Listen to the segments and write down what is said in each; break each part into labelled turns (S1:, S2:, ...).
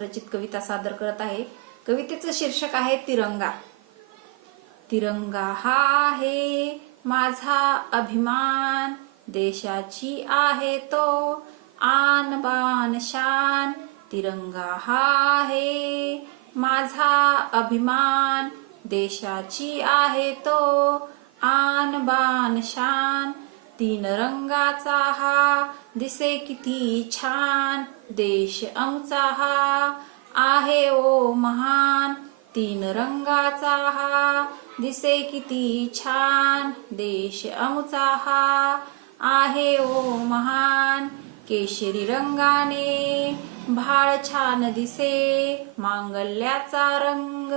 S1: रचित कविता सादर करत आहे. कवितेचं शीर्षक आहे तिरंगा. तिरंगा हा आहे माझा अभिमान. देशाची आहे तो आन बान शान. तिरंगा हा आहे माझा अभिमान. देशाची आहे तो आन बान शान. तीन रंगाचा हा. दिसे किती छान. देश आमचा हा. आहे ओ महान. तीन रंगाचा हा. दिसे किती छान. देश आमचा हा. आहे ओ महान. केशरी रंगाने भाळ छान दिसे. मांगल्याचा रंग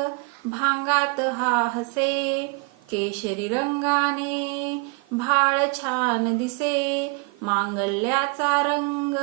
S1: भांगात हा हसे. केशरी रंगाने भाळ छान दिसे मांगल्याचा रंग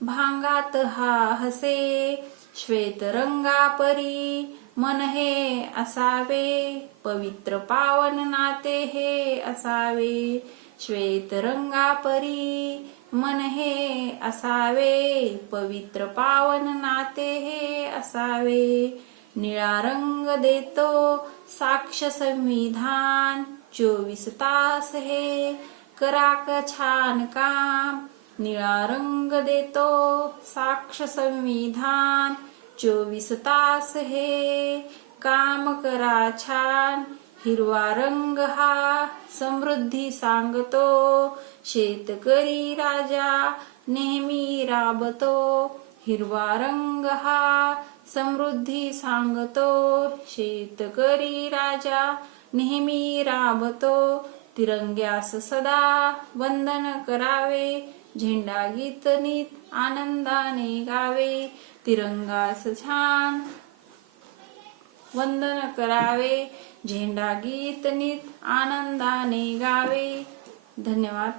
S1: भांगात हा हसे. श्वेत रंगापरी मन हे असावे पवित्र पावन नाते हे असावे. श्वेत रंगापरी मन हे असावे पवित्र पावन नाते हे असावे. निळा रंग देतो साक्ष संविधान चोवीस तास हे कराक छान काम. निळा रंग देतो साक्ष संविधान. चोवीस तास हे काम करा छान. हिरवा रंग हा समृद्धी सांगतो. शेतकरी राजा नेहमी राबतो. हिरवा रंग हा समृद्धी सांगतो. शेतकरी राजा नेहमी राबतो. तिरंग्यास सदा वंदन करावे. झेंडा गीत नीत आनंदाने गावे. तिरंगास छान वंदन करावे. झेंडा गीत नीत आनंदाने गावे. धन्यवाद.